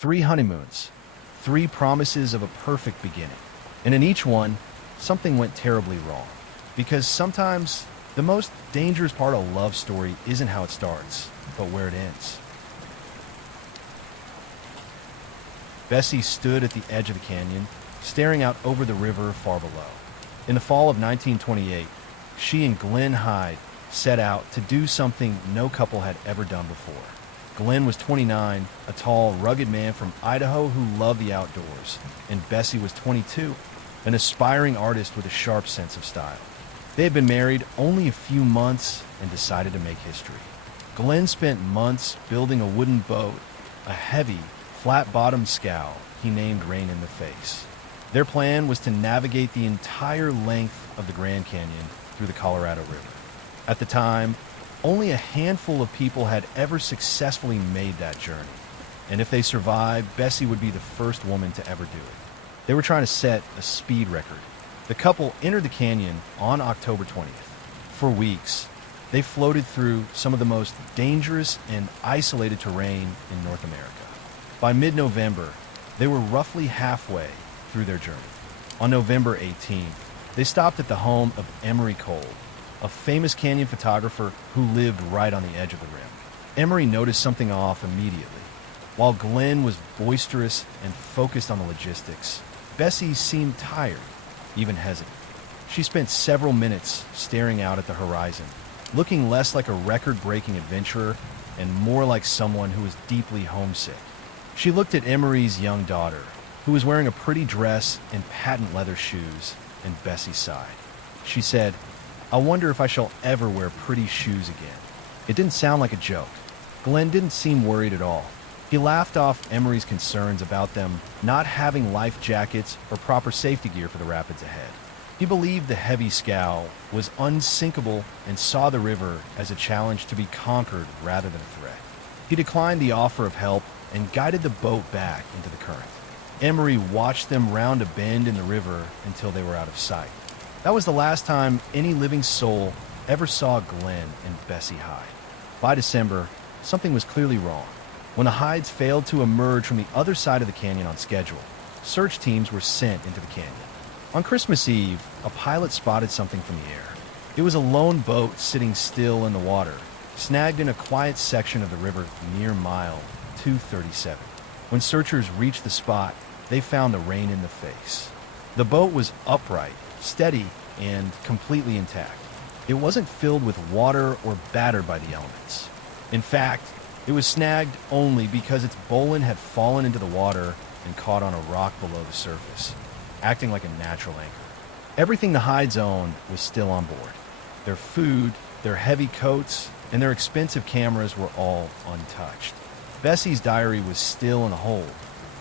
3 honeymoons, 3 promises of a perfect beginning. And in each one, something went terribly wrong. Because sometimes the most dangerous part of a love story isn't how it starts, but where it ends. Bessie stood at the edge of the canyon, staring out over the river far below. In the fall of 1928, she and Glen Hyde set out to do something no couple had ever done before. Glen was 29, a tall, rugged man from Idaho who loved the outdoors, and Bessie was 22, an aspiring artist with a sharp sense of style. They had been married only a few months and decided to make history. Glen spent months building a wooden boat, a heavy, flat-bottomed scow he named Rain in the Face. Their plan was to navigate the entire length of the Grand Canyon through the Colorado River. At the time, only a handful of people had ever successfully made that journey, and if they survived, Bessie would be the first woman to ever do it. They were trying to set a speed record. The couple entered the canyon on October 20th. For weeks, they floated through some of the most dangerous and isolated terrain in North America. By mid-November, they were roughly halfway through their journey. On November 18th, they stopped at the home of Emery Cole, a famous canyon photographer who lived right on the edge of the rim. Emery noticed something off immediately. While Glen was boisterous and focused on the logistics, Bessie seemed tired, even hesitant. She spent several minutes staring out at the horizon, looking less like a record-breaking adventurer and more like someone who was deeply homesick. She looked at Emery's young daughter, who was wearing a pretty dress and patent leather shoes, and Bessie sighed. She said, "I wonder if I shall ever wear pretty shoes again." It didn't sound like a joke. Glen didn't seem worried at all. He laughed off Emery's concerns about them not having life jackets or proper safety gear for the rapids ahead. He believed the heavy scow was unsinkable and saw the river as a challenge to be conquered rather than a threat. He declined the offer of help and guided the boat back into the current. Emery watched them round a bend in the river until they were out of sight. That was the last time any living soul ever saw Glen and Bessie Hyde. By December, something was clearly wrong. When the Hydes failed to emerge from the other side of the canyon on schedule, search teams were sent into the canyon. On Christmas Eve, a pilot spotted something from the air. It was a lone boat sitting still in the water, snagged in a quiet section of the river near mile 237. When searchers reached the spot, they found the Rain in the Face. The boat was upright, steady, and completely intact. It wasn't filled with water or battered by the elements. In fact, it was snagged only because its bowline had fallen into the water and caught on a rock below the surface, acting like a natural anchor. Everything the Hydes owned was still on board. Their food, their heavy coats, and their expensive cameras were all untouched. Bessie's diary was still in the hold,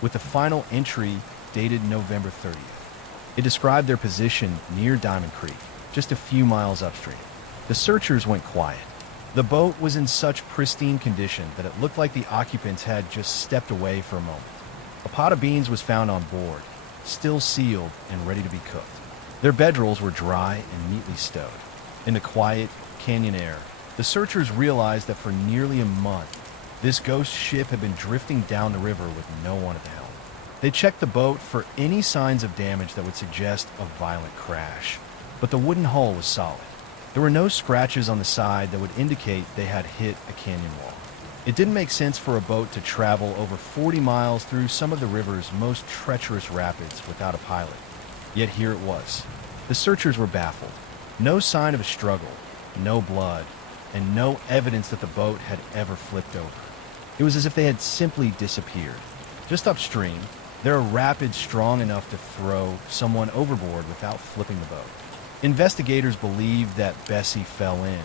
with the final entry dated November 30th. It described their position near Diamond Creek, just a few miles upstream. The searchers went quiet. The boat was in such pristine condition that it looked like the occupants had just stepped away for a moment. A pot of beans was found on board, still sealed and ready to be cooked. Their bedrolls were dry and neatly stowed. In the quiet, canyon air, the searchers realized that for nearly a month, this ghost ship had been drifting down the river with no one at the helm. They checked the boat for any signs of damage that would suggest a violent crash, but the wooden hull was solid. There were no scratches on the side that would indicate they had hit a canyon wall. It didn't make sense for a boat to travel over 40 miles through some of the river's most treacherous rapids without a pilot. Yet here it was. The searchers were baffled. No sign of a struggle, no blood, and no evidence that the boat had ever flipped over. It was as if they had simply disappeared. Just upstream, there are rapids strong enough to throw someone overboard without flipping the boat. Investigators believed that Bessie fell in.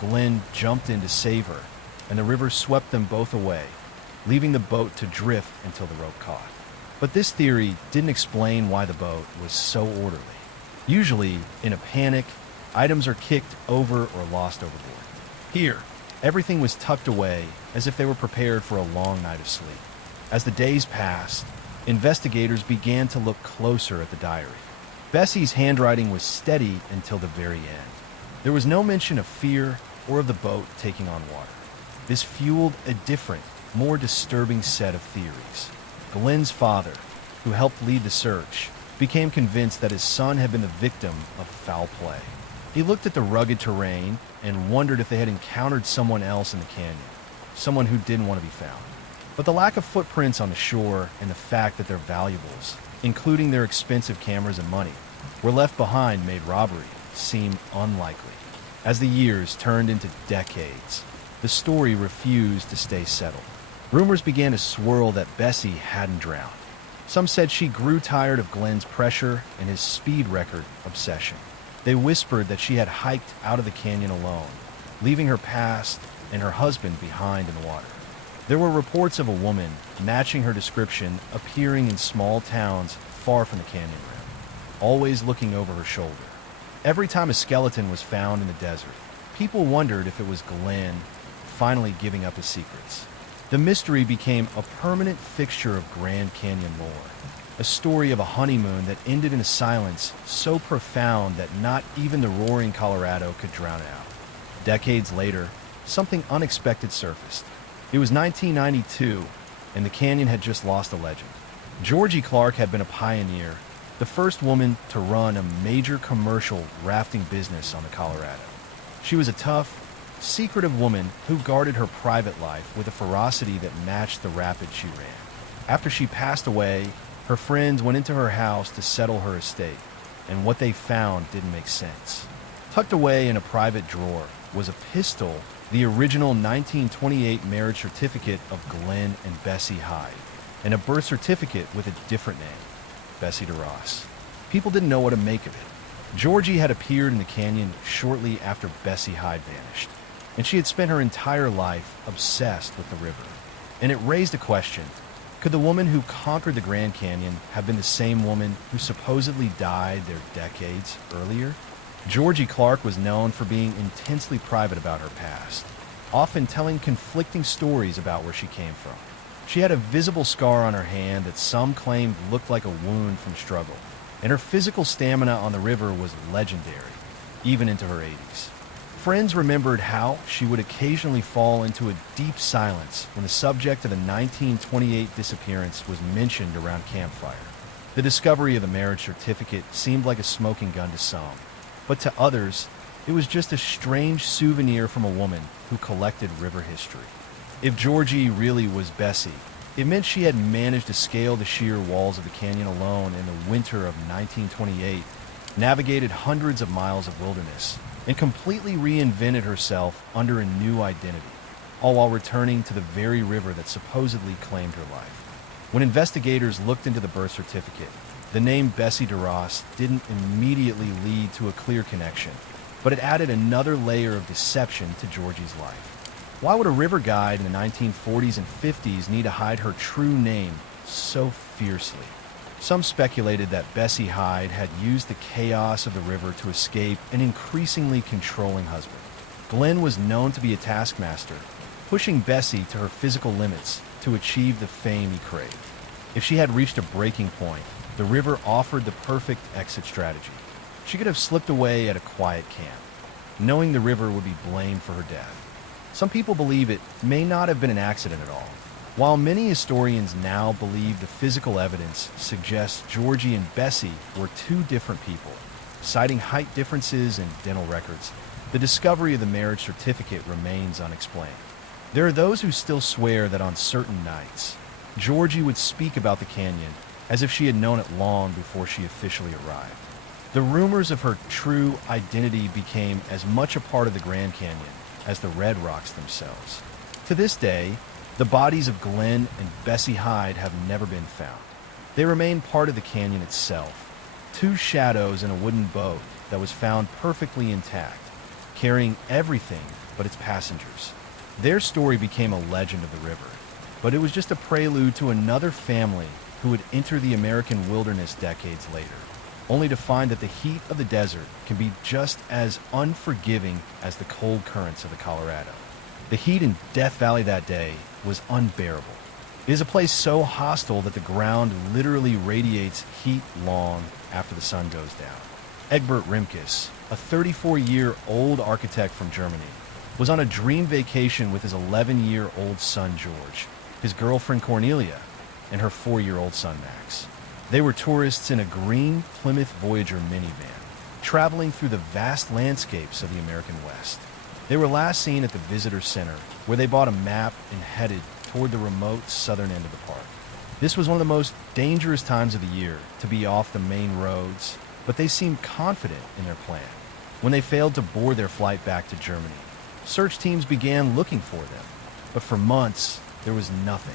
Glen jumped in to save her, and the river swept them both away, leaving the boat to drift until the rope caught. But this theory didn't explain why the boat was so orderly. Usually, in a panic, items are kicked over or lost overboard. Here, everything was tucked away as if they were prepared for a long night of sleep. As the days passed, investigators began to look closer at the diary. Bessie's handwriting was steady until the very end. There was no mention of fear or of the boat taking on water. This fueled a different, more disturbing set of theories. Glen's father, who helped lead the search, became convinced that his son had been the victim of foul play. He looked at the rugged terrain and wondered if they had encountered someone else in the canyon, someone who didn't want to be found. But the lack of footprints on the shore and the fact that their valuables, including their expensive cameras and money, were left behind made robbery seem unlikely. As the years turned into decades, the story refused to stay settled. Rumors began to swirl that Bessie hadn't drowned. Some said she grew tired of Glen's pressure and his speed record obsession. They whispered that she had hiked out of the canyon alone, leaving her past and her husband behind in the water. There were reports of a woman matching her description appearing in small towns far from the canyon rim, always looking over her shoulder. Every time a skeleton was found in the desert, people wondered if it was Glen finally giving up his secrets. The mystery became a permanent fixture of Grand Canyon lore, a story of a honeymoon that ended in a silence so profound that not even the roaring Colorado could drown it out. Decades later, something unexpected surfaced. It was 1992, and the canyon had just lost a legend. Georgie Clark had been a pioneer, the first woman to run a major commercial rafting business on the Colorado. She was a tough, secretive woman who guarded her private life with a ferocity that matched the rapids she ran. After she passed away, her friends went into her house to settle her estate, and what they found didn't make sense. Tucked away in a private drawer was a pistol, the original 1928 marriage certificate of Glen and Bessie Hyde, and a birth certificate with a different name, Bessie DeRoss. People didn't know what to make of it. Georgie had appeared in the canyon shortly after Bessie Hyde vanished, and she had spent her entire life obsessed with the river. And it raised a question. Could the woman who conquered the Grand Canyon have been the same woman who supposedly died there decades earlier? Georgie Clark was known for being intensely private about her past, often telling conflicting stories about where she came from. She had a visible scar on her hand that some claimed looked like a wound from struggle, and her physical stamina on the river was legendary, even into her 80s. Friends remembered how she would occasionally fall into a deep silence when the subject of the 1928 disappearance was mentioned around campfire. The discovery of the marriage certificate seemed like a smoking gun to some, but to others, it was just a strange souvenir from a woman who collected river history. If Georgie really was Bessie, it meant she had managed to scale the sheer walls of the canyon alone in the winter of 1928, navigated hundreds of miles of wilderness, and completely reinvented herself under a new identity, all while returning to the very river that supposedly claimed her life. When investigators looked into the birth certificate, the name Bessie DeRoss didn't immediately lead to a clear connection, but it added another layer of deception to Georgie's life. Why would a river guide in the 1940s and 50s need to hide her true name so fiercely? Some speculated that Bessie Hyde had used the chaos of the river to escape an increasingly controlling husband. Glen was known to be a taskmaster, pushing Bessie to her physical limits to achieve the fame he craved. If she had reached a breaking point, the river offered the perfect exit strategy. She could have slipped away at a quiet camp, knowing the river would be blamed for her death. Some people believe it may not have been an accident at all, while many historians now believe the physical evidence suggests Georgie and Bessie were two different people. Citing height differences and dental records, the discovery of the marriage certificate remains unexplained. There are those who still swear that on certain nights, Georgie would speak about the canyon as if she had known it long before she officially arrived. The rumors of her true identity became as much a part of the Grand Canyon as the Red Rocks themselves. To this day, the bodies of Glen and Bessie Hyde have never been found. They remain part of the canyon itself, two shadows in a wooden boat that was found perfectly intact, carrying everything but its passengers. Their story became a legend of the river, but it was just a prelude to another family who would enter the American wilderness decades later, only to find that the heat of the desert can be just as unforgiving as the cold currents of the Colorado. The heat in Death Valley that day was unbearable. It is a place so hostile that the ground literally radiates heat long after the sun goes down. Egbert Rimkus, a 34-year-old architect from Germany, was on a dream vacation with his 11-year-old son George, his girlfriend Cornelia, and her 4-year-old son Max. They were tourists in a green Plymouth Voyager minivan, traveling through the vast landscapes of the American West. They were last seen at the visitor center, where they bought a map and headed toward the remote southern end of the park. This was one of the most dangerous times of the year to be off the main roads, but they seemed confident in their plan. When they failed to board their flight back to Germany, search teams began looking for them, but for months there was nothing.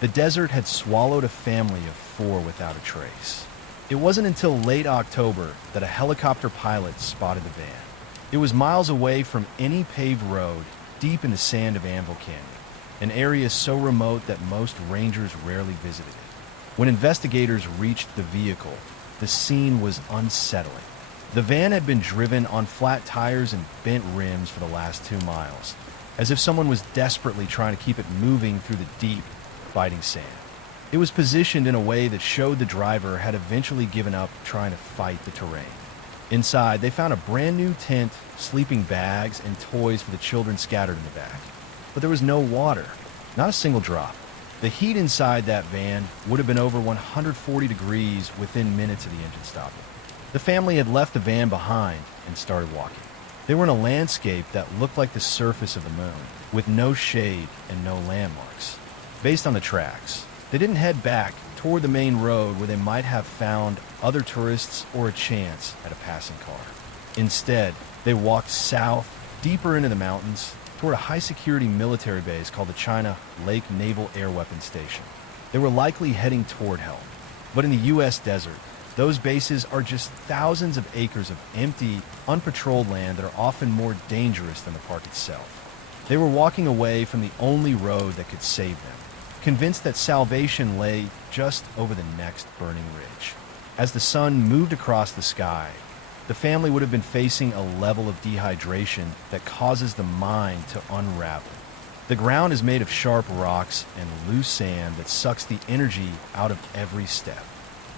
The desert had swallowed a family of 4 without a trace. It wasn't until late October that a helicopter pilot spotted the van. It was miles away from any paved road, deep in the sand of Anvil Canyon, an area so remote that most rangers rarely visited it. When investigators reached the vehicle, the scene was unsettling. The van had been driven on flat tires and bent rims for the last 2 miles, as if someone was desperately trying to keep it moving through the deep, biting sand. It was positioned in a way that showed the driver had eventually given up trying to fight the terrain. Inside, they found a brand new tent, sleeping bags, and toys for the children scattered in the back. But there was no water, not a single drop. The heat inside that van would have been over 140 degrees within minutes of the engine stopping. The family had left the van behind and started walking. They were in a landscape that looked like the surface of the moon, with no shade and no landmarks. Based on the tracks, they didn't head back toward the main road where they might have found other tourists or a chance at a passing car. Instead, they walked south, deeper into the mountains, toward a high-security military base called the China Lake Naval Air Weapons Station. They were likely heading toward help. But in the U.S. desert, those bases are just thousands of acres of empty, unpatrolled land that are often more dangerous than the park itself. They were walking away from the only road that could save them, convinced that salvation lay just over the next burning ridge. As the sun moved across the sky, the family would have been facing a level of dehydration that causes the mind to unravel. The ground is made of sharp rocks and loose sand that sucks the energy out of every step.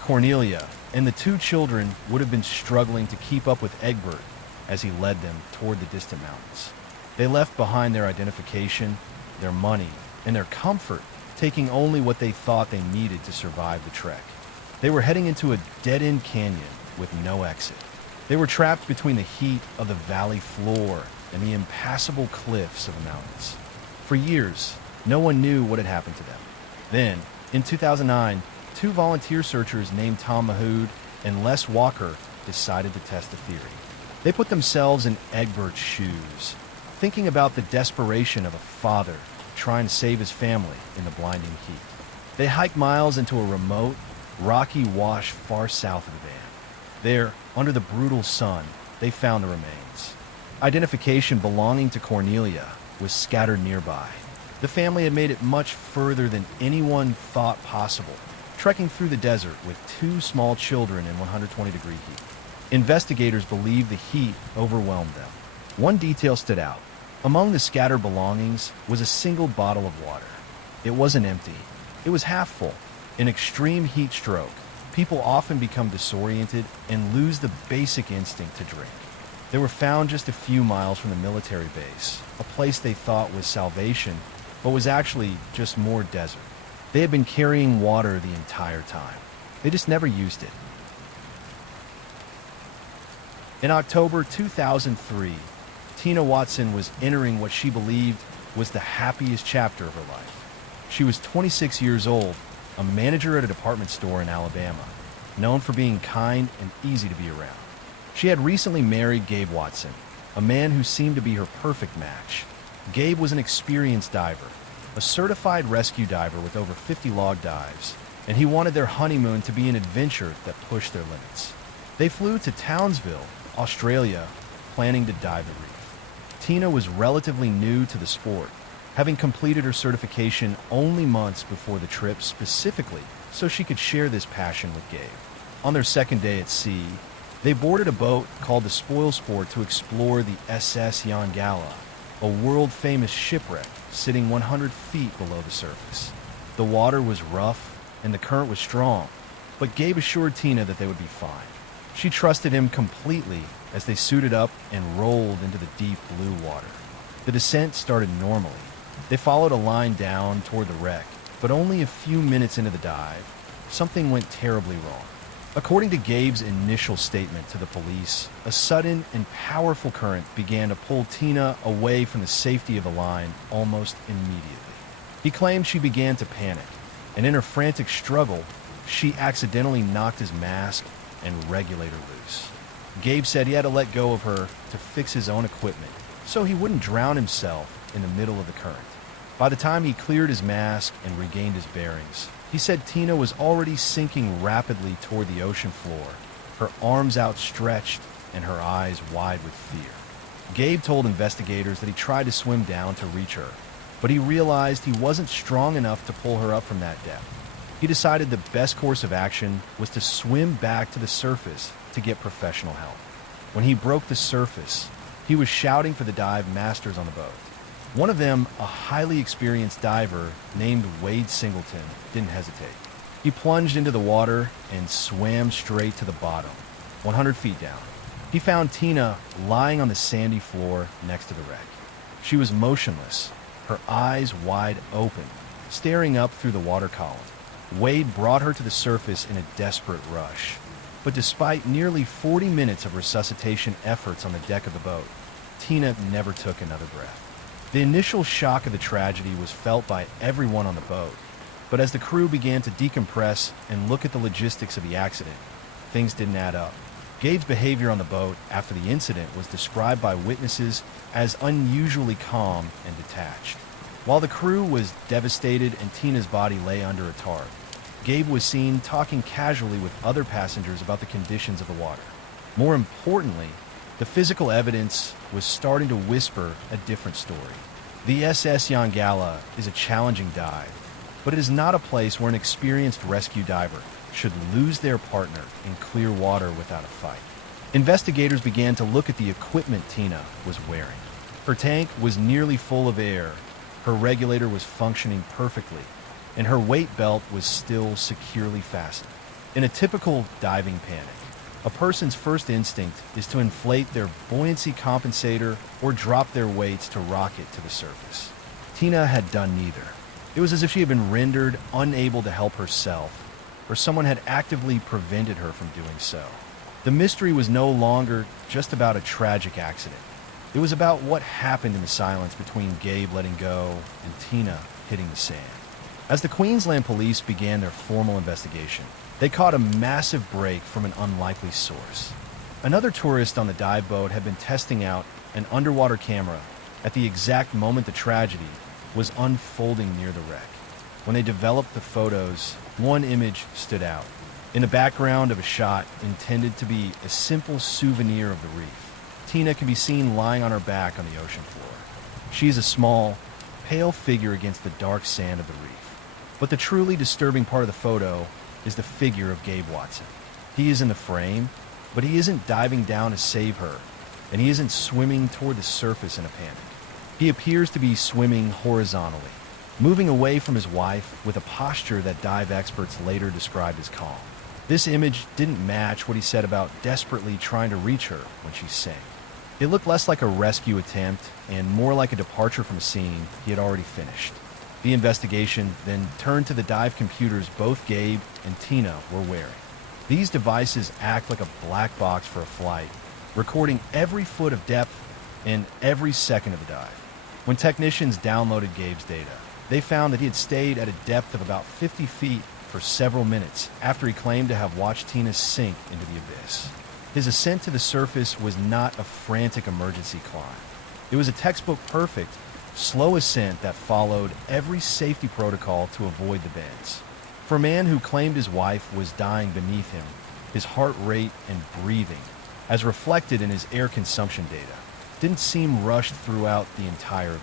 Cornelia and the 2 children would have been struggling to keep up with Egbert as he led them toward the distant mountains. They left behind their identification, their money, and their comfort, taking only what they thought they needed to survive the trek. They were heading into a dead-end canyon with no exit. They were trapped between the heat of the valley floor and the impassable cliffs of the mountains. For years, no one knew what had happened to them. Then, in 2009, 2 volunteer searchers named Tom Mahood and Les Walker decided to test the theory. They put themselves in Egbert's shoes, thinking about the desperation of a father trying to save his family in the blinding heat. They hiked miles into a remote, rocky wash far south of the van. There, under the brutal sun, they found the remains. Identification belonging to Cornelia was scattered nearby. The family had made it much further than anyone thought possible, trekking through the desert with 2 small children in 120-degree heat. Investigators believe the heat overwhelmed them. One detail stood out. Among the scattered belongings was a single bottle of water. It wasn't empty. It was half full. In extreme heat stroke, people often become disoriented and lose the basic instinct to drink. They were found just a few miles from the military base, a place they thought was salvation, but was actually just more desert. They had been carrying water the entire time. They just never used it. In October 2003, Tina Watson was entering what she believed was the happiest chapter of her life. She was 26 years old, a manager at a department store in Alabama, known for being kind and easy to be around. She had recently married Gabe Watson, a man who seemed to be her perfect match. Gabe was an experienced diver, a certified rescue diver with over 50 log dives, and he wanted their honeymoon to be an adventure that pushed their limits. They flew to Townsville, Australia, planning to dive the reef. Tina was relatively new to the sport, having completed her certification only months before the trip specifically so she could share this passion with Gabe. On their second day at sea, they boarded a boat called the Spoil Sport to explore the SS Yongala, a world-famous shipwreck sitting 100 feet below the surface. The water was rough and the current was strong, but Gabe assured Tina that they would be fine. She trusted him completely as they suited up and rolled into the deep blue water. The descent started normally. They followed a line down toward the wreck, But only a few minutes into the dive, something went terribly wrong. According to Gabe's initial statement to the police, a sudden and powerful current began to pull Tina away from the safety of the line almost immediately. He claimed she began to panic, and in her frantic struggle, she accidentally knocked his mask and regulator loose. Gabe said he had to let go of her to fix his own equipment so he wouldn't drown himself in the middle of the current. By the time he cleared his mask and regained his bearings, he said Tina was already sinking rapidly toward the ocean floor, her arms outstretched and her eyes wide with fear. Gabe told investigators that he tried to swim down to reach her, but he realized he wasn't strong enough to pull her up from that depth. He decided the best course of action was to swim back to the surface to get professional help. When he broke the surface, he was shouting for the dive masters on the boat. One of them, a highly experienced diver named Wade Singleton, didn't hesitate. He plunged into the water and swam straight to the bottom, 100 feet down. He found Tina lying on the sandy floor next to the wreck. She was motionless, her eyes wide open, staring up through the water column. Wade brought her to the surface in a desperate rush. But despite nearly 40 minutes of resuscitation efforts on the deck of the boat, Tina never took another breath. The initial shock of the tragedy was felt by everyone on the boat, but as the crew began to decompress and look at the logistics of the accident, things didn't add up. Gabe's behavior on the boat after the incident was described by witnesses as unusually calm and detached. While the crew was devastated and Tina's body lay under a tarp, Gabe was seen talking casually with other passengers about the conditions of the water. More importantly, the physical evidence was starting to whisper a different story. The SS Yongala is a challenging dive, but it is not a place where an experienced rescue diver should lose their partner in clear water without a fight. Investigators began to look at the equipment Tina was wearing. Her tank was nearly full of air, her regulator was functioning perfectly, and her weight belt was still securely fastened. In a typical diving panic, a person's first instinct is to inflate their buoyancy compensator or drop their weights to rocket to the surface. Tina had done neither. It was as if she had been rendered unable to help herself, or someone had actively prevented her from doing so. The mystery was no longer just about a tragic accident. It was about what happened in the silence between Gabe letting go and Tina hitting the sand. As the Queensland police began their formal investigation, they caught a massive break from an unlikely source. Another tourist on the dive boat had been testing out an underwater camera at the exact moment the tragedy was unfolding near the wreck. When they developed the photos, one image stood out. In the background of a shot intended to be a simple souvenir of the reef, Tina can be seen lying on her back on the ocean floor. She is a small, pale figure against the dark sand of the reef. But the truly disturbing part of the photo is the figure of Gabe Watson. He is in the frame, but he isn't diving down to save her, and he isn't swimming toward the surface in a panic. He appears to be swimming horizontally, moving away from his wife with a posture that dive experts later described as calm. This image didn't match what he said about desperately trying to reach her when she sank. It looked less like a rescue attempt and more like a departure from a scene he had already finished. The investigation then turned to the dive computers both Gabe and Tina were wearing. These devices act like a black box for a flight, recording every foot of depth and every second of the dive. When technicians downloaded Gabe's data, they found that he had stayed at a depth of about 50 feet for several minutes after he claimed to have watched Tina sink into the abyss. His ascent to the surface was not a frantic emergency climb. It was a textbook perfect, slow ascent that followed every safety protocol to avoid the bends. For a man who claimed his wife was dying beneath him, his heart rate and breathing, as reflected in his air consumption data, didn't seem rushed throughout the entire event.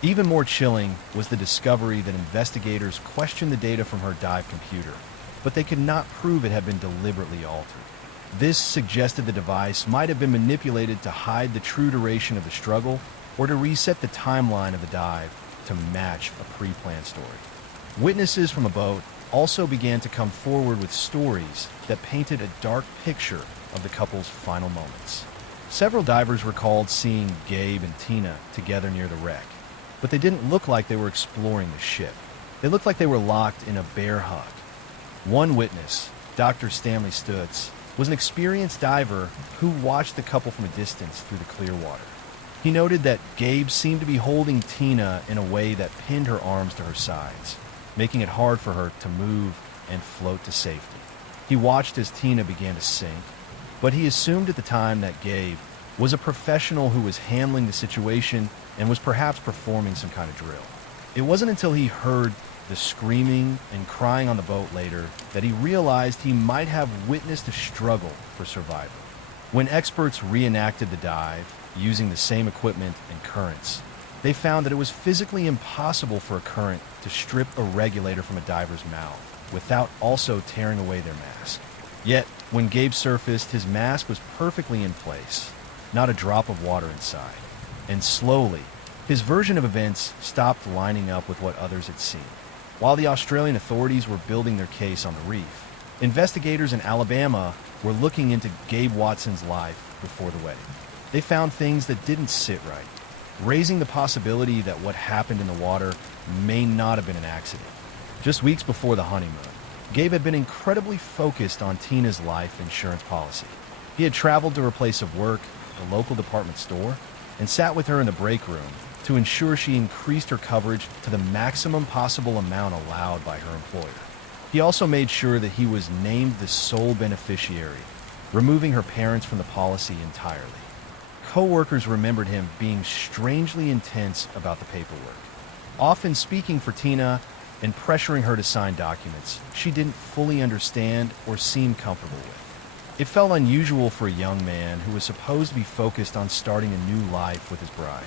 Even more chilling was the discovery that investigators questioned the data from her dive computer, but they could not prove it had been deliberately altered. This suggested the device might have been manipulated to hide the true duration of the struggle or to reset the timeline of the dive to match a pre-planned story. Witnesses from the boat also began to come forward with stories that painted a dark picture of the couple's final moments. Several divers recalled seeing Gabe and Tina together near the wreck, but they didn't look like they were exploring the ship. They looked like they were locked in a bear hug. One witness, Dr. Stanley Stutz, was an experienced diver who watched the couple from a distance through the clear water. He noted that Gabe seemed to be holding Tina in a way that pinned her arms to her sides, making it hard for her to move and float to safety. He watched as Tina began to sink, but he assumed at the time that Gabe was a professional who was handling the situation and was perhaps performing some kind of drill. It wasn't until he heard the screaming and crying on the boat later that he realized he might have witnessed a struggle for survival. When experts reenacted the dive using the same equipment and currents, they found that it was physically impossible for a current to strip a regulator from a diver's mouth without also tearing away their mask. Yet, when Gabe surfaced, his mask was perfectly in place, not a drop of water inside. And slowly, his version of events stopped lining up with what others had seen. While the Australian authorities were building their case on the reef, investigators in Alabama were looking into Gabe Watson's life before the wedding. They found things that didn't sit right, raising the possibility that what happened in the water may not have been an accident. Just weeks before the honeymoon, Gabe had been incredibly focused on Tina's life insurance policy. He had traveled to her place of work, the local department store, and sat with her in the break room to ensure she increased her coverage to the maximum possible amount allowed by her employer. He also made sure that he was named the sole beneficiary, removing her parents from the policy entirely. Co-workers remembered him being strangely intense about the paperwork, often speaking for Tina and pressuring her to sign documents she didn't fully understand or seem comfortable with. It felt unusual for a young man who was supposed to be focused on starting a new life with his bride.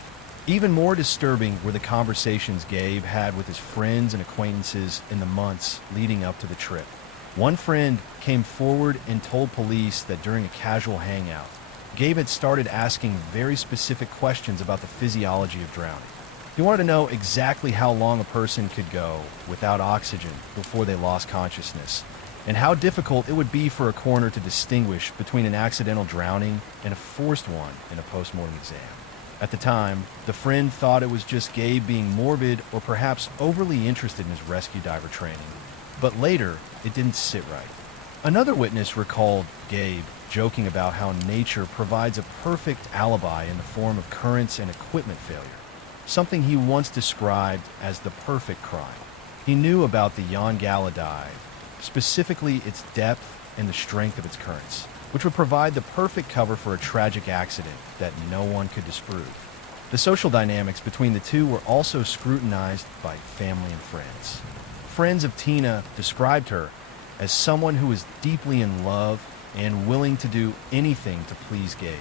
Even more disturbing were the conversations Gabe had with his friends and acquaintances in the months leading up to the trip. One friend came forward and told police that during a casual hangout, Gabe had started asking very specific questions about the physiology of drowning. He wanted to know exactly how long a person could go without oxygen before they lost consciousness, and how difficult it would be for a coroner to distinguish between an accidental drowning and a forced one in a post-mortem exam. At the time, the friend thought it was just Gabe being morbid or perhaps overly interested in his rescue diver training, but later, it didn't sit right. Another witness recalled Gabe joking about how nature provides a perfect alibi in the form of currents and equipment failure, something he once described as the perfect crime. He knew about the Yongala dive, specifically its depth and the strength of its currents, which would provide the perfect cover for a tragic accident that no one could disprove. The social dynamics between the two were also scrutinized by family and friends. Friends of Tina described her as someone who was deeply in love and willing to do anything to please Gabe,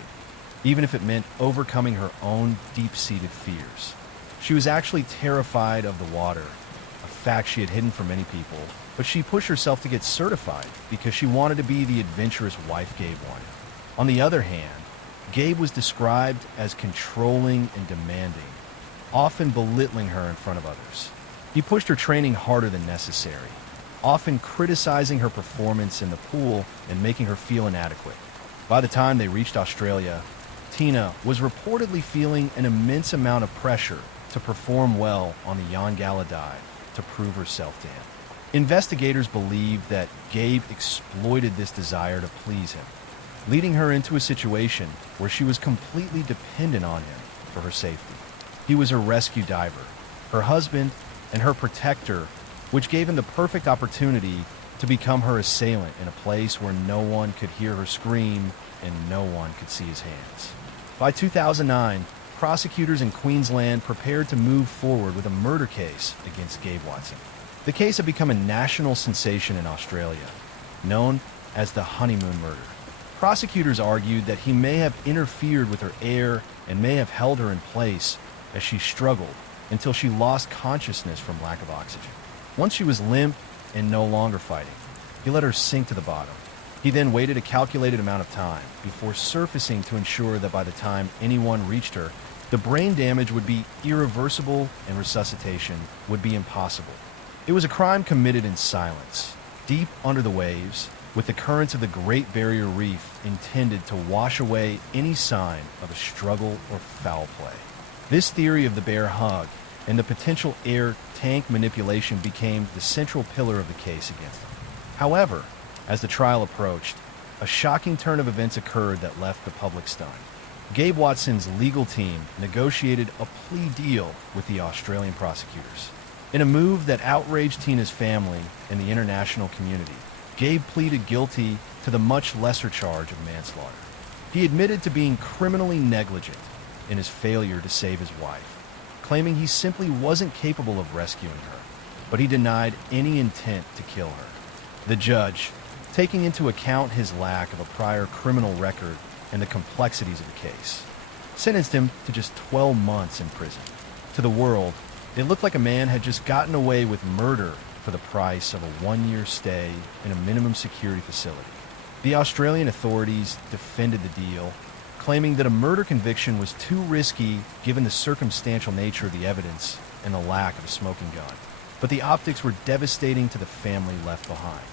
even if it meant overcoming her own deep-seated fears. She was actually terrified of the water, a fact she had hidden from many people, but she pushed herself to get certified because she wanted to be the adventurous wife Gabe wanted. On the other hand, Gabe was described as controlling and demanding, often belittling her in front of others. He pushed her training harder than necessary, often criticizing her performance in the pool and making her feel inadequate. By the time they reached Australia, Tina was reportedly feeling an immense amount of pressure to perform well on the Yongala dive to prove herself to him. Investigators believe that Gabe exploited this desire to please him, leading her into a situation where she was completely dependent on him for her safety. He was her rescue diver, her husband, and her protector, which gave him the perfect opportunity to become her assailant in a place where no one could hear her scream and no one could see his hands. By 2009, prosecutors in Queensland prepared to move forward with a murder case against Gabe Watson. The case had become a national sensation in Australia, known as the honeymoon murder. Prosecutors argued that he may have interfered with her air and may have held her in place as she struggled until she lost consciousness from lack of oxygen. Once she was limp and no longer fighting, he let her sink to the bottom. He then waited a calculated amount of time before surfacing to ensure that by the time anyone reached her, the brain damage would be irreversible and resuscitation would be impossible. It was a crime committed in silence, deep under the waves, with the currents of the Great Barrier Reef intended to wash away any sign of a struggle or foul play. This theory of the bear hug and the potential air tank manipulation became the central pillar of the case against him. However, as the trial approached, a shocking turn of events occurred that left the public stunned. Gabe Watson's legal team negotiated a plea deal with the Australian prosecutors. In a move that outraged Tina's family and the international community, Gabe pleaded guilty to the much lesser charge of manslaughter. He admitted to being criminally negligent in his failure to save his wife, claiming he simply wasn't capable of rescuing her, but he denied any intent to kill her. The judge, taking into account his lack of a prior criminal record and the complexities of the case, sentenced him to just 12 months in prison. To the world, it looked like a man had just gotten away with murder for the price of a 1-year stay in a minimum security facility. The Australian authorities defended the deal, claiming that a murder conviction was too risky given the circumstantial nature of the evidence and the lack of a smoking gun. But the optics were devastating to the family left behind.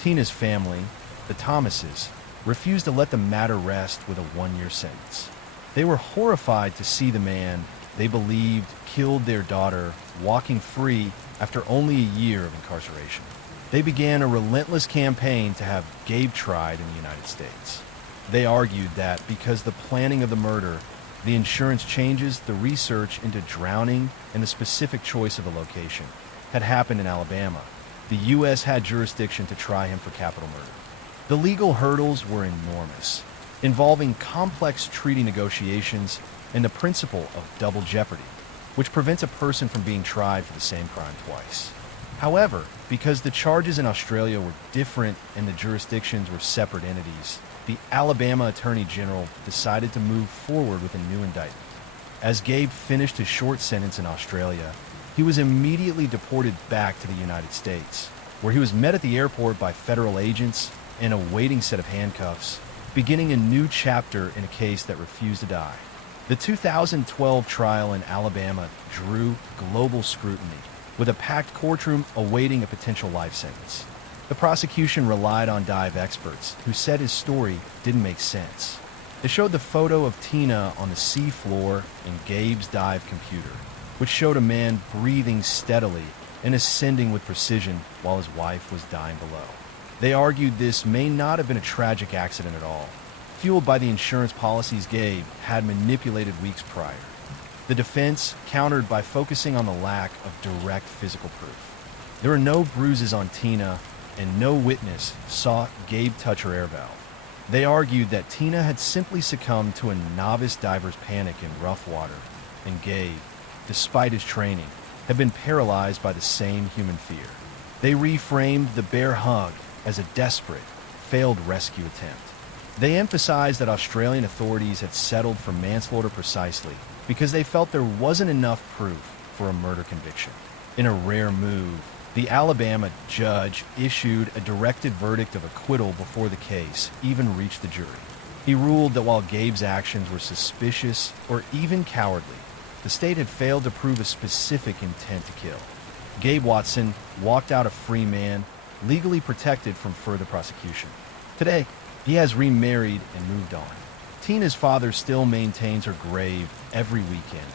Tina's family, the Thomases, refused to let the matter rest with a 1-year sentence. They were horrified to see the man they believed killed their daughter walking free after only a year of incarceration. They began a relentless campaign to have Gabe tried in the United States. They argued that because the planning of the murder, the insurance changes, the research into drowning, and the specific choice of a location had happened in Alabama, the U.S. had jurisdiction to try him for capital murder. The legal hurdles were enormous, involving complex treaty negotiations and the principle of double jeopardy, which prevents a person from being tried for the same crime twice. However, because the charges in Australia were different and the jurisdictions were separate entities, the Alabama Attorney General decided to move forward with a new indictment. As Gabe finished his short sentence in Australia, he was immediately deported back to the United States, where he was met at the airport by federal agents and a waiting set of handcuffs, beginning a new chapter in a case that refused to die. The 2012 trial in Alabama drew global scrutiny, with a packed courtroom awaiting a potential life sentence. The prosecution relied on dive experts, who said his story didn't make sense. They showed the photo of Tina on the sea floor in Gabe's dive computer, which showed a man breathing steadily and ascending with precision while his wife was dying below. They argued this may not have been a tragic accident at all, fueled by the insurance policies Gabe had manipulated weeks prior. The defense countered by focusing on the lack of direct physical proof. There were no bruises on Tina, and no witness saw Gabe touch her air valve. They argued that Tina had simply succumbed to a novice diver's panic in rough water, and Gabe, despite his training, had been paralyzed by the same human fear. They reframed the bear hug as a desperate, failed rescue attempt. They emphasized that Australian authorities had settled for manslaughter precisely because they felt there wasn't enough proof for a murder conviction. In a rare move, the Alabama judge issued a directed verdict of acquittal before the case even reached the jury. He ruled that while Gabe's actions were suspicious or even cowardly, the state had failed to prove a specific intent to kill. Gabe Watson walked out a free man, legally protected from further prosecution. Today, he has remarried and moved on. Tina's father still maintains her grave every weekend,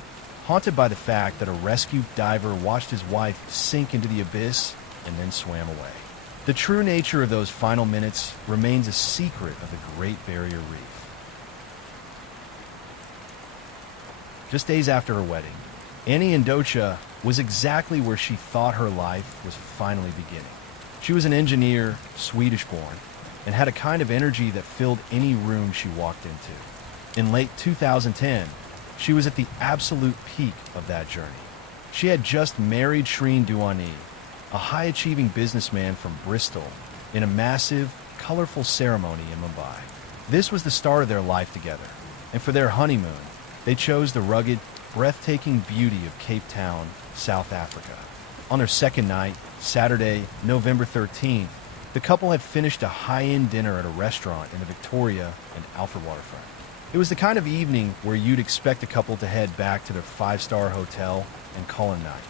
haunted by the fact that a rescue diver watched his wife sink into the abyss and then swam away. The true nature of those final minutes remains a secret of the Great Barrier Reef. Just days after her wedding, Anni Dewani was exactly where she thought her life was finally beginning. She was an engineer, Swedish-born, and had a kind of energy that filled any room she walked into. In late 2010, she was at the absolute peak of that journey. She had just married Anni Dewani, a high-achieving businessman from Bristol, in a massive, colorful ceremony in Mumbai. This was the start of their life together, and for their honeymoon, they chose the rugged, breathtaking beauty of Cape Town, South Africa. On their second night, Saturday, November 13th, the couple had finished a high-end dinner at a restaurant in the Victoria and Alfred waterfront. It was the kind of evening where you'd expect a couple to head back to their 5-star hotel and call it a night.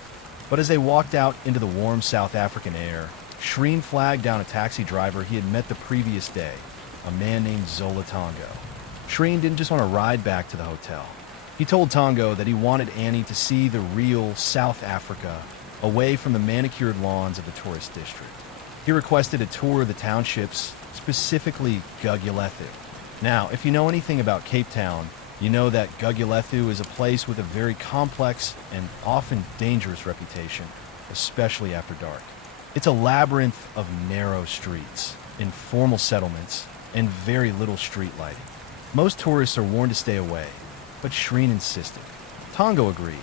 But as they walked out into the warm South African air, Shreen flagged down a taxi driver he had met the previous day, a man named Zola Tongo. Shreen didn't just want to ride back to the hotel. He told Tongo that he wanted Annie to see the real South Africa away from the manicured lawns of the tourist district. He requested a tour of the townships, specifically Gugulethu. Now, if you know anything about Cape Town, you know that Gugulethu is a place with a very complex and often dangerous reputation, especially after dark. It's a labyrinth of narrow streets, informal settlements, and very little street lighting. Most tourists are warned to stay away, but Shreen insisted. Tongo agreed,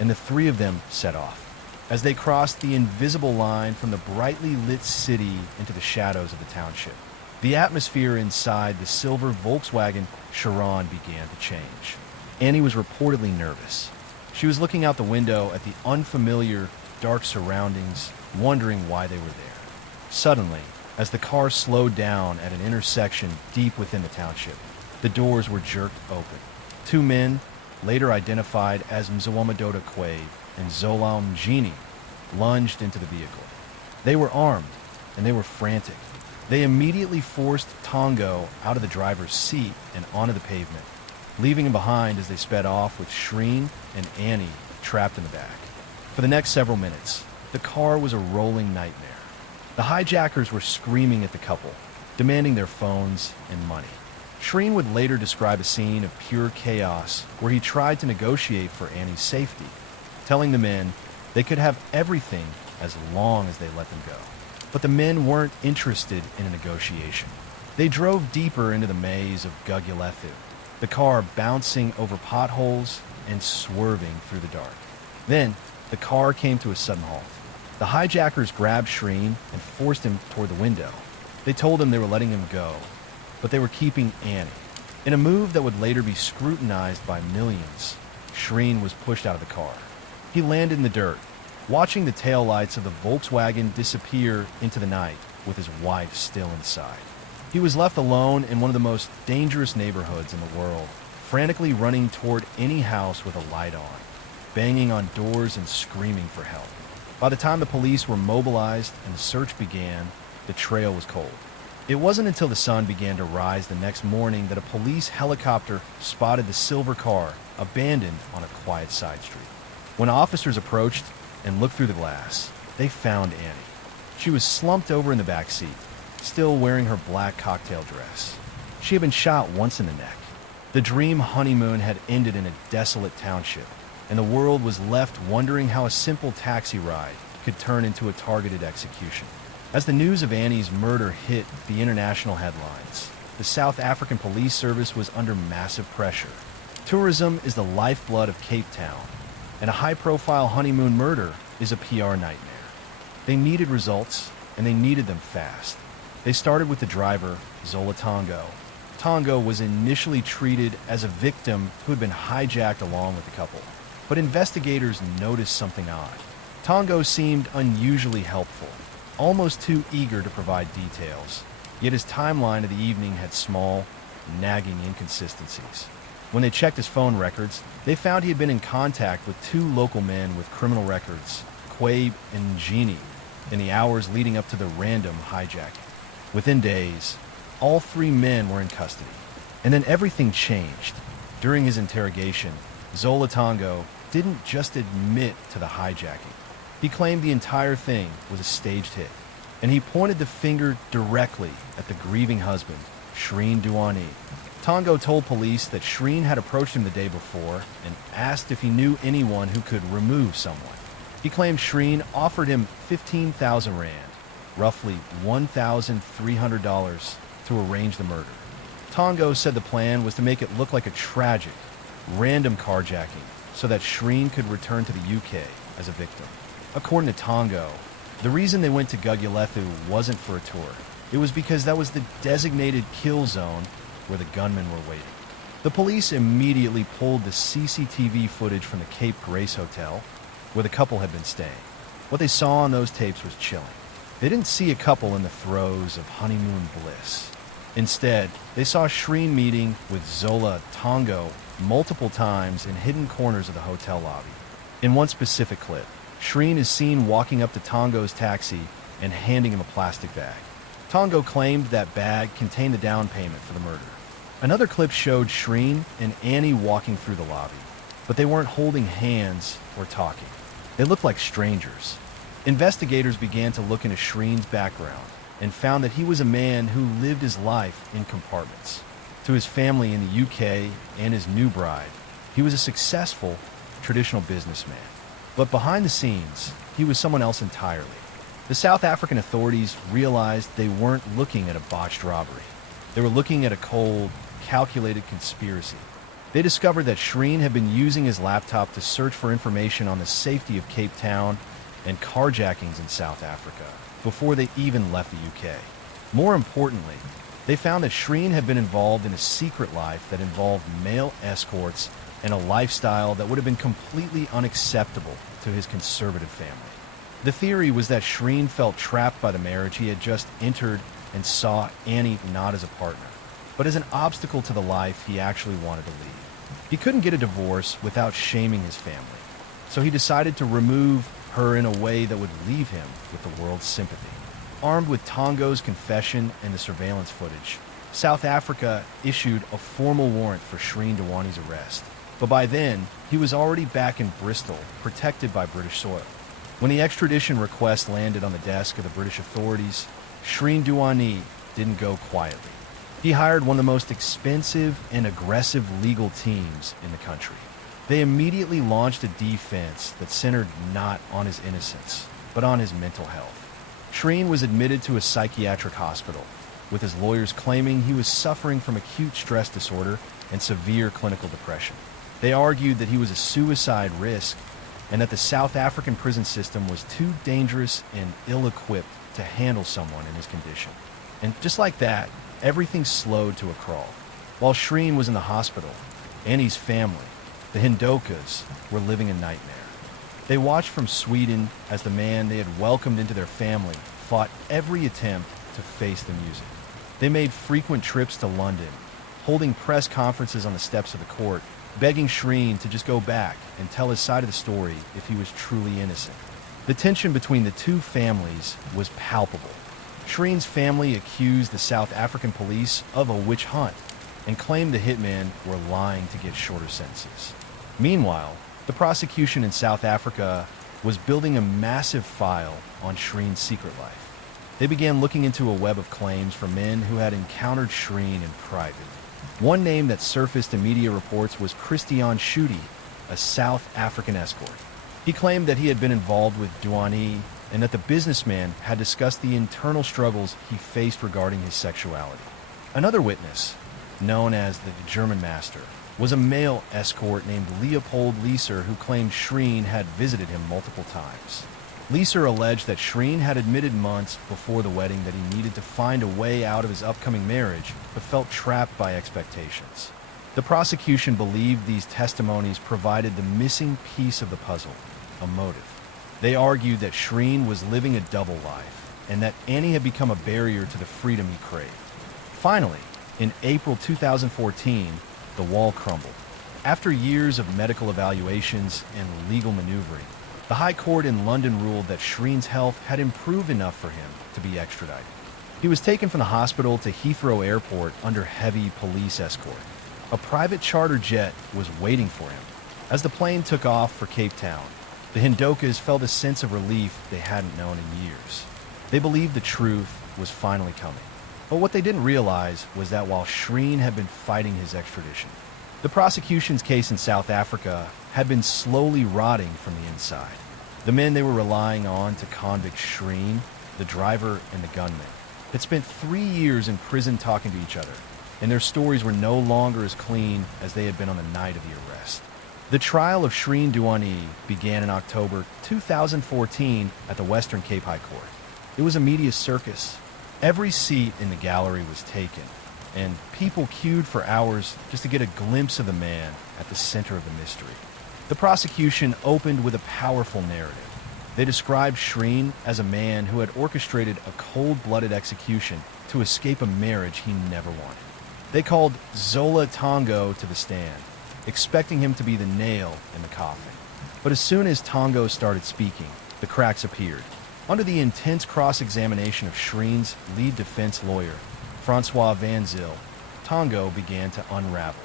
and the three of them set off. As they crossed the invisible line from the brightly lit city into the shadows of the township, the atmosphere inside the silver Volkswagen Chiron began to change. Annie was reportedly nervous. She was looking out the window at the unfamiliar, dark surroundings, wondering why they were there. Suddenly, as the car slowed down at an intersection deep within the township, the doors were jerked open. Two men, later identified as Mzwamadota Quaid and Zola Mjini, lunged into the vehicle. They were armed, and they were frantic. They immediately forced Tongo out of the driver's seat and onto the pavement, leaving him behind as they sped off with Shreen and Annie trapped in the back. For the next several minutes, the car was a rolling nightmare. The hijackers were screaming at the couple, demanding their phones and money. Shreen would later describe a scene of pure chaos where he tried to negotiate for Annie's safety, telling the men they could have everything as long as they let them go. But the men weren't interested in a negotiation. They drove deeper into the maze of Gugulethu, the car bouncing over potholes and swerving through the dark. Then, the car came to a sudden halt. The hijackers grabbed Shreen and forced him toward the window. They told him they were letting him go, but they were keeping Annie. In a move that would later be scrutinized by millions, Shreen was pushed out of the car. He landed in the dirt, watching the taillights of the Volkswagen disappear into the night with his wife still inside. He was left alone in one of the most dangerous neighborhoods in the world, frantically running toward any house with a light on, banging on doors and screaming for help. By the time the police were mobilized and the search began, the trail was cold. It wasn't until the sun began to rise the next morning that a police helicopter spotted the silver car abandoned on a quiet side street. When officers approached and looked through the glass, they found Annie. She was slumped over in the back seat, still wearing her black cocktail dress. She had been shot once in the neck. The dream honeymoon had ended in a desolate township, and the world was left wondering how a simple taxi ride could turn into a targeted execution. As the news of Annie's murder hit the international headlines, the South African Police Service was under massive pressure. Tourism is the lifeblood of Cape Town, and a high-profile honeymoon murder is a PR nightmare. They needed results, and they needed them fast. They started with the driver, Zola Tongo. Tongo was initially treated as a victim who had been hijacked along with the couple. But investigators noticed something odd. Tongo seemed unusually helpful, almost too eager to provide details, yet his timeline of the evening had small, nagging inconsistencies. When they checked his phone records, they found he had been in contact with two local men with criminal records, Quabe and Njini, in the hours leading up to the random hijacking. Within days, all three men were in custody. And then everything changed. During his interrogation, Zola Tongo didn't just admit to the hijacking. He claimed the entire thing was a staged hit, and he pointed the finger directly at the grieving husband, Shreen Dewani. Tongo told police that Shreen had approached him the day before and asked if he knew anyone who could remove someone. He claimed Shreen offered him 15,000 rand, roughly $1,300, to arrange the murder. Tongo said the plan was to make it look like a tragic, random carjacking so that Shreen could return to the UK as a victim. According to Tongo, the reason they went to Gugulethu wasn't for a tour. It was because that was the designated kill zone where the gunmen were waiting. The police immediately pulled the CCTV footage from the Cape Grace Hotel, where the couple had been staying. What they saw on those tapes was chilling. They didn't see a couple in the throes of honeymoon bliss. Instead, they saw Shreen meeting with Zola Tongo multiple times in hidden corners of the hotel lobby. In one specific clip, Shreen is seen walking up to Tongo's taxi and handing him a plastic bag. Tongo claimed that bag contained the down payment for the murder. Another clip showed Shreen and Annie walking through the lobby. but they weren't holding hands or talking. They looked like strangers. Investigators began to look into Shreen's background and found that he was a man who lived his life in compartments. To his family in the UK and his new bride, he was a successful, traditional businessman. But behind the scenes, he was someone else entirely. The South African authorities realized they weren't looking at a botched robbery. They were looking at a cold, calculated conspiracy. They discovered that Shreen had been using his laptop to search for information on the safety of Cape Town and carjackings in South Africa before they even left the UK. More importantly, they found that Shreen had been involved in a secret life that involved male escorts and a lifestyle that would have been completely unacceptable to his conservative family. The theory was that Shreen felt trapped by the marriage he had just entered and saw Anni not as a partner, but as an obstacle to the life he actually wanted to lead. He couldn't get a divorce without shaming his family, so he decided to remove her in a way that would leave him with the world's sympathy. Armed with Tongo's confession and the surveillance footage, South Africa issued a formal warrant for Anni Dewani's arrest. But by then, he was already back in Bristol, protected by British soil. When the extradition request landed on the desk of the British authorities, Anni Dewani didn't go quietly. He hired one of the most expensive and aggressive legal teams in the country. They immediately launched a defense that centered not on his innocence, but on his mental health. Shreen was admitted to a psychiatric hospital, with his lawyers claiming he was suffering from acute stress disorder and severe clinical depression. They argued that he was a suicide risk and that the South African prison system was too dangerous and ill-equipped to handle someone in his condition. And just like that, everything slowed to a crawl. While Shreen was in the hospital, Anni's family, the Hindokas, were living a nightmare. They watched from Sweden as the man they had welcomed into their family fought every attempt to face the music. They made frequent trips to London, holding press conferences on the steps of the court, begging Shreen to just go back and tell his side of the story if he was truly innocent. The tension between the two families was palpable. Shreen's family accused the South African police of a witch hunt and claimed the hitmen were lying to get shorter sentences. Meanwhile, the prosecution in South Africa was building a massive file on Shreen's secret life. They began looking into a web of claims from men who had encountered Shreen in private. One name that surfaced in media reports was Christian Schutte, a South African escort. He claimed that he had been involved with Dewani and that the businessman had discussed the internal struggles he faced regarding his sexuality. Another witness, known as the German Master, was a male escort named Leopold Leeser who claimed Shreen had visited him multiple times. Leeser alleged that Shreen had admitted months before the wedding that he needed to find a way out of his upcoming marriage, but felt trapped by expectations. The prosecution believed these testimonies provided the missing piece of the puzzle, a motive. They argued that Shreen was living a double life, and that Anni had become a barrier to the freedom he craved. Finally, in April 2014, the wall crumbled. After years of medical evaluations and legal maneuvering, the High Court in London ruled that Shreen's health had improved enough for him to be extradited. He was taken from the hospital to Heathrow Airport under heavy police escort. A private charter jet was waiting for him. As the plane took off for Cape Town, the Hindokas felt a sense of relief they hadn't known in years. They believed the truth was finally coming. But what they didn't realize was that while Shreen had been fighting his extradition, the prosecution's case in South Africa had been slowly rotting from the inside. The men they were relying on to convict Shreen, the driver and the gunman, had spent 3 years in prison talking to each other, and their stories were no longer as clean as they had been on the night of the arrest. The trial of Anni Dewani began in October 2014 at the Western Cape High Court. It was a media circus. Every seat in the gallery was taken, and people queued for hours just to get a glimpse of the man at the center of the mystery. The prosecution opened with a powerful narrative. They described Shreen as a man who had orchestrated a cold-blooded execution to escape a marriage he never wanted. They called Zola Tongo to the stand, expecting him to be the nail in the coffin. But as soon as Tongo started speaking, the cracks appeared. Under the intense cross-examination of Shreen's lead defense lawyer, Francois Van Zyl, Tongo began to unravel.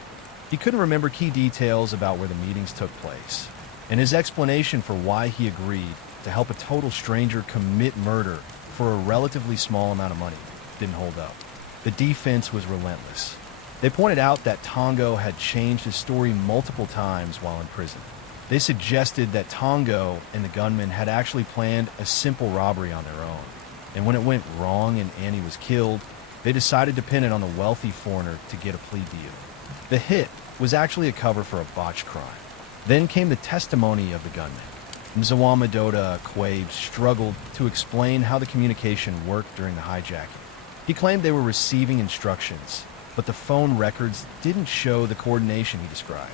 He couldn't remember key details about where the meetings took place, and his explanation for why he agreed to help a total stranger commit murder for a relatively small amount of money didn't hold up. The defense was relentless. They pointed out that Tongo had changed his story multiple times while in prison. They suggested that Tongo and the gunman had actually planned a simple robbery on their own, and when it went wrong and Annie was killed, they decided to pin it on the wealthy foreigner to get a plea deal. The hit was actually a cover for a botched crime. Then came the testimony of the gunman. Mzawamadoda Quabe struggled to explain how the communication worked during the hijacking. He claimed they were receiving instructions, but the phone records didn't show the coordination he described.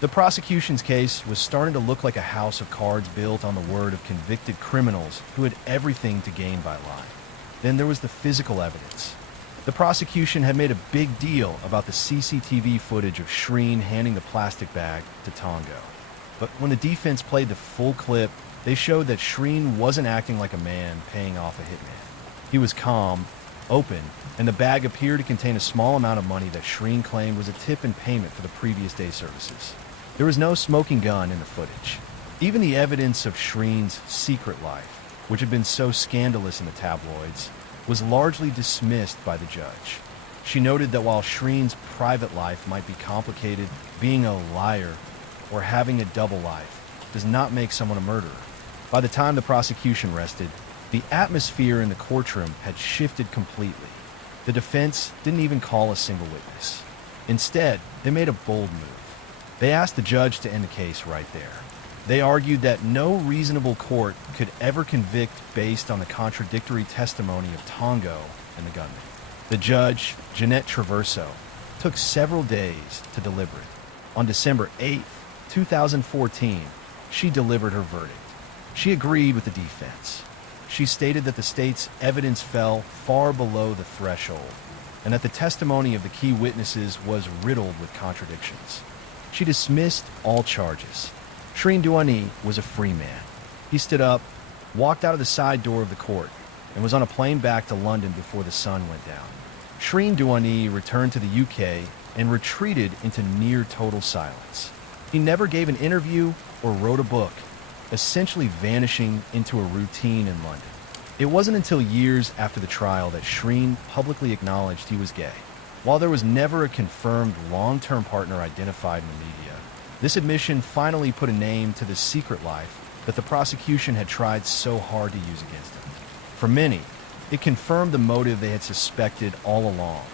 The prosecution's case was starting to look like a house of cards built on the word of convicted criminals who had everything to gain by lying. Then there was the physical evidence. The prosecution had made a big deal about the CCTV footage of Shreen handing the plastic bag to Tongo. But when the defense played the full clip, they showed that Shreen wasn't acting like a man paying off a hitman. He was calm, open, and the bag appeared to contain a small amount of money that Shreen claimed was a tip in payment for the previous day's services. There was no smoking gun in the footage. Even the evidence of Shreen's secret life, which had been so scandalous in the tabloids, was largely dismissed by the judge. She noted that while Shreen's private life might be complicated, being a liar or having a double life does not make someone a murderer. By the time the prosecution rested, the atmosphere in the courtroom had shifted completely. The defense didn't even call a single witness. Instead, they made a bold move. They asked the judge to end the case right there. They argued that no reasonable court could ever convict based on the contradictory testimony of Tongo and the gunman. The judge, Jeanette Traverso, took several days to deliberate. On December 8, 2014, she delivered her verdict. She agreed with the defense. She stated that the state's evidence fell far below the threshold and that the testimony of the key witnesses was riddled with contradictions. She dismissed all charges. Anni Dewani was a free man. He stood up, walked out of the side door of the court, and was on a plane back to London before the sun went down. Anni Dewani returned to the UK and retreated into near total silence. He never gave an interview or wrote a book, essentially vanishing into a routine in London. It wasn't until years after the trial that Shreen publicly acknowledged he was gay. While there was never a confirmed long-term partner identified in the media, this admission finally put a name to the secret life that the prosecution had tried so hard to use against him. For many, it confirmed the motive they had suspected all along,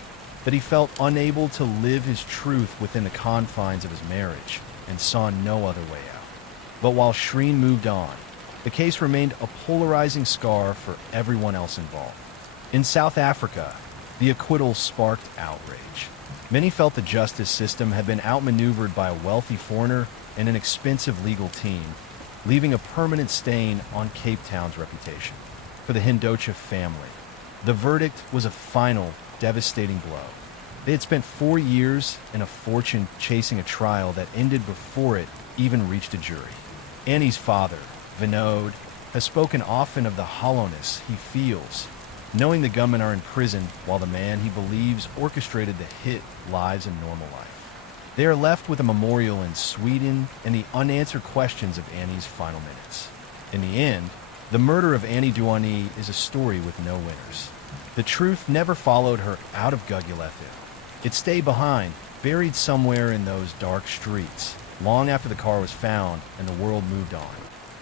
that he felt unable to live his truth within the confines of his marriage and saw no other way out. But while Shreen moved on, the case remained a polarizing scar for everyone else involved. In South Africa, the acquittal sparked outrage. Many felt the justice system had been outmaneuvered by a wealthy foreigner and an expensive legal team, leaving a permanent stain on Cape Town's reputation. For the Hindocha family, the verdict was a final, devastating blow. They had spent 4 years and a fortune chasing a trial that ended before it even reached a jury. Annie's father, Vinod, has spoken often of the hollowness he feels knowing the gunmen are in prison while the man he believes orchestrated the hit lives a normal life. They are left with a memorial in Sweden and the unanswered questions of Annie's final minutes. In the end, the murder of Anni Dewani is a story with no winners. The truth never followed her out of Gugulethu. It stayed behind, buried somewhere in those dark streets, long after the car was found and the world moved on.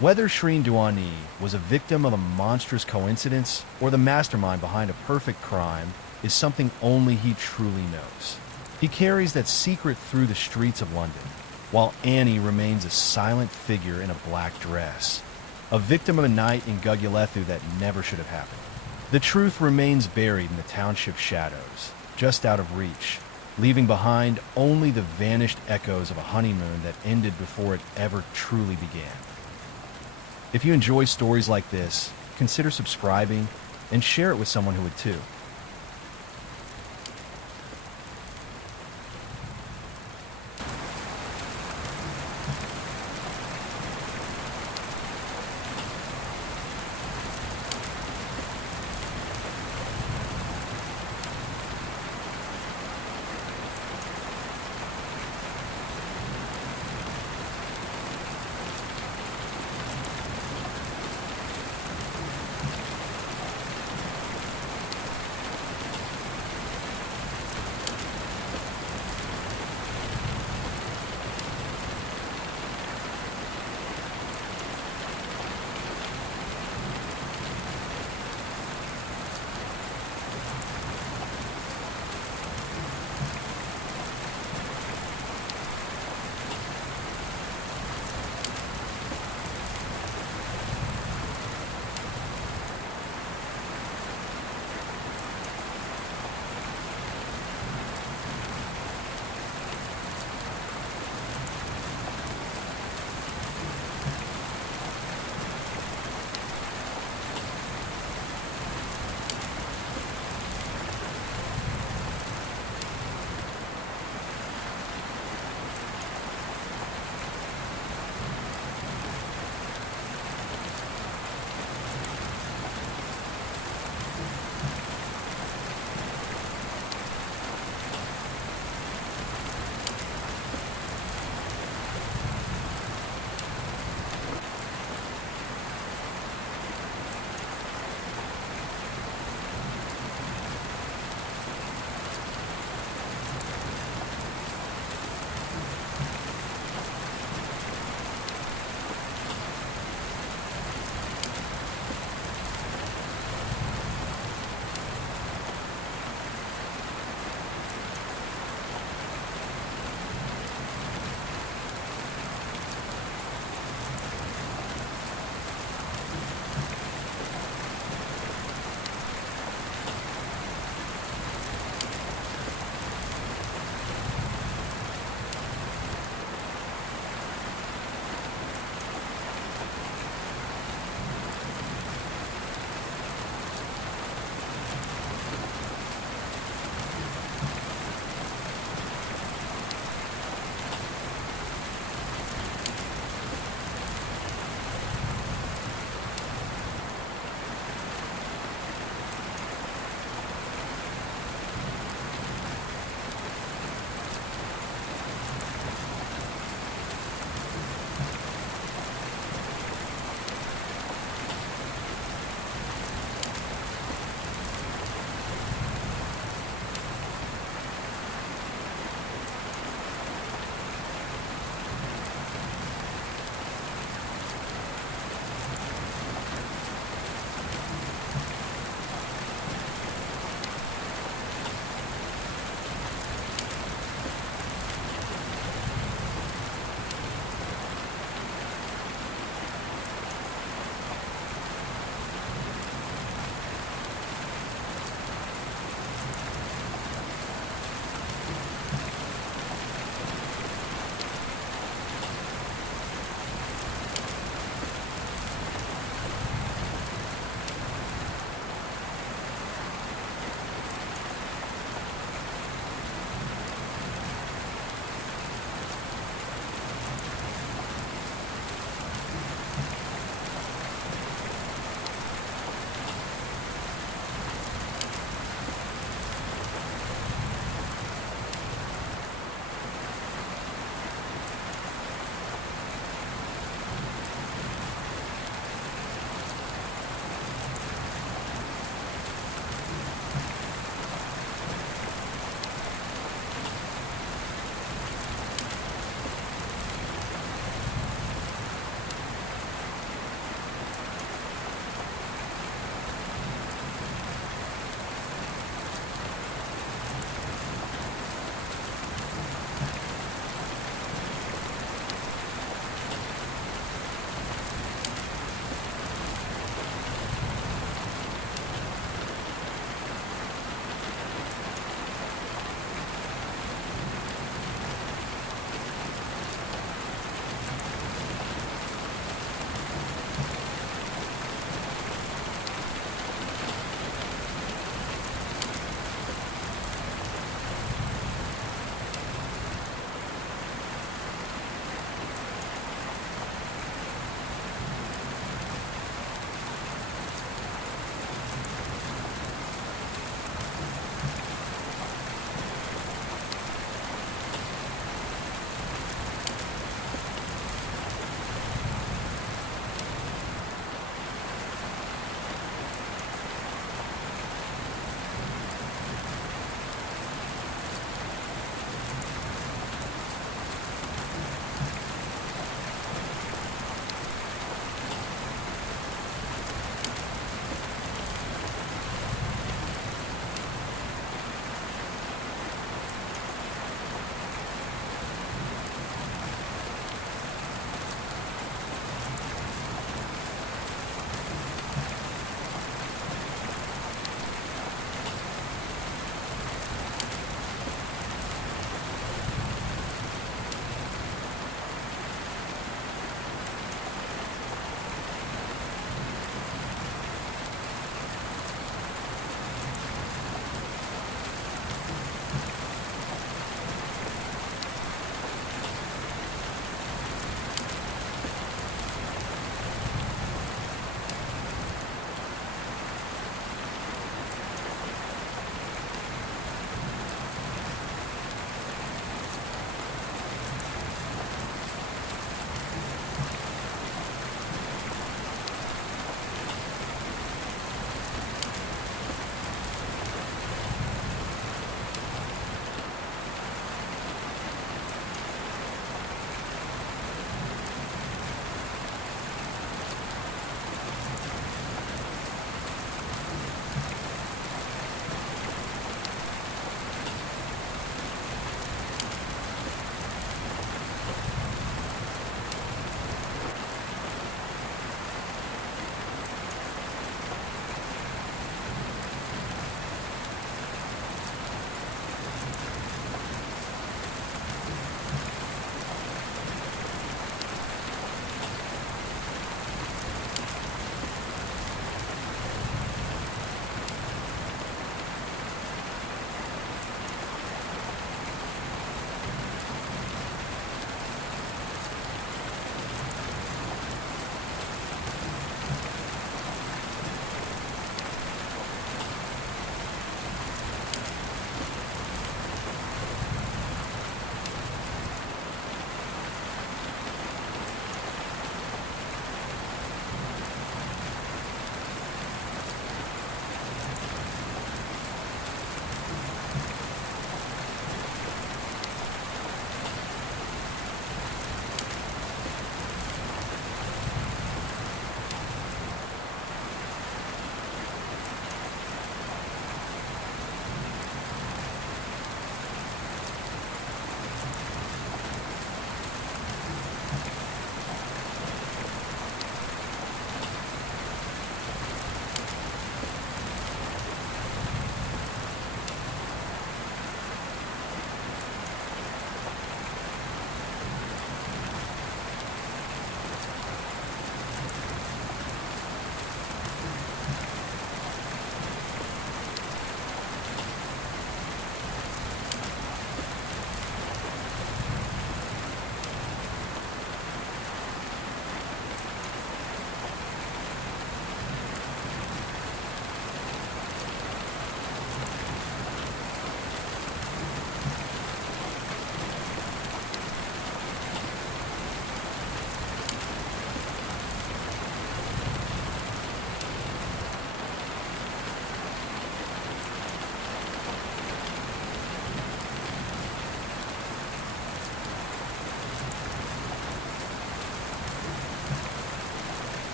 Whether Anni Dewani was a victim of a monstrous coincidence or the mastermind behind a perfect crime is something only he truly knows. He carries that secret through the streets of London, while Annie remains a silent figure in a black dress, a victim of a night in Gugulethu that never should have happened. The truth remains buried in the township shadows, just out of reach, leaving behind only the vanished echoes of a honeymoon that ended before it ever truly began. If you enjoy stories like this, consider subscribing and share it with someone who would too.